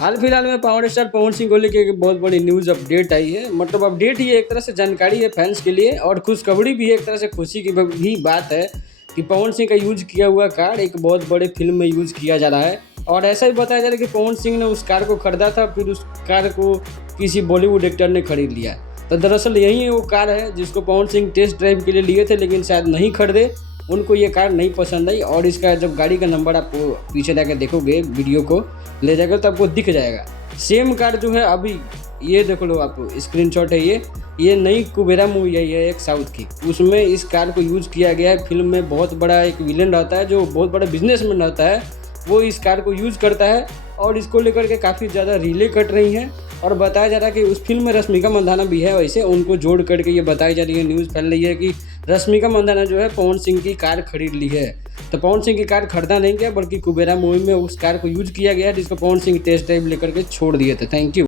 हाल फिलहाल में power star Pawan Singh को लेके एक बहुत बड़ी न्यूज़ अपडेट आई है। मतलब अपडेट ही एक तरह से जानकारी है फैंस के लिए और खुशखबरी भी है, एक तरह से खुशी की भी बात है कि पवन सिंह का यूज किया हुआ कार एक बहुत बड़े फिल्म में यूज किया जा रहा है। और ऐसा ही बताया जा रहा है कि पवन सिंह ने उस कार को खरीदा था, फिर उस कार को किसी बॉलीवुड एक्टर ने खरीद लिया। तो दरअसल यही वो कार है जिसको पवन सिंह टेस्ट ड्राइव के लिए लिए थे, लेकिन शायद नहीं खरीदे, उनको ये कार नहीं पसंद आई। और इसका जब गाड़ी का नंबर आपको पीछे जाकर देखोगे, वीडियो को ले जाकर तो आपको दिख जाएगा। सेम कार जो है अभी ये देख लो, आप स्क्रीनशॉट है ये नई कुबेरा मूवी आई है एक साउथ की, उसमें इस कार को यूज़ किया गया है। फिल्म में बहुत बड़ा एक विलेन रहता है जो बहुत बड़ा बिजनेसमैन रहता है, वो इस कार को यूज़ करता है और इसको लेकर के काफ़ी ज़्यादा रीलें कट रही हैं। और बताया जा रहा है कि उस फिल्म में रश्मिका मंदाना भी है, वैसे उनको जोड़ करके ये बताई जा रही है, न्यूज़ फैल रही है कि रश्मिका मंदाना जो है पवन सिंह की कार खरीद ली है। तो पवन सिंह की कार खरीदा नहीं गया, बल्कि कुबेरा मूवी में उस कार को यूज किया गया जिसको पवन सिंह टेस्ट ड्राइव लेकर के छोड़ दिए थे। Thank you.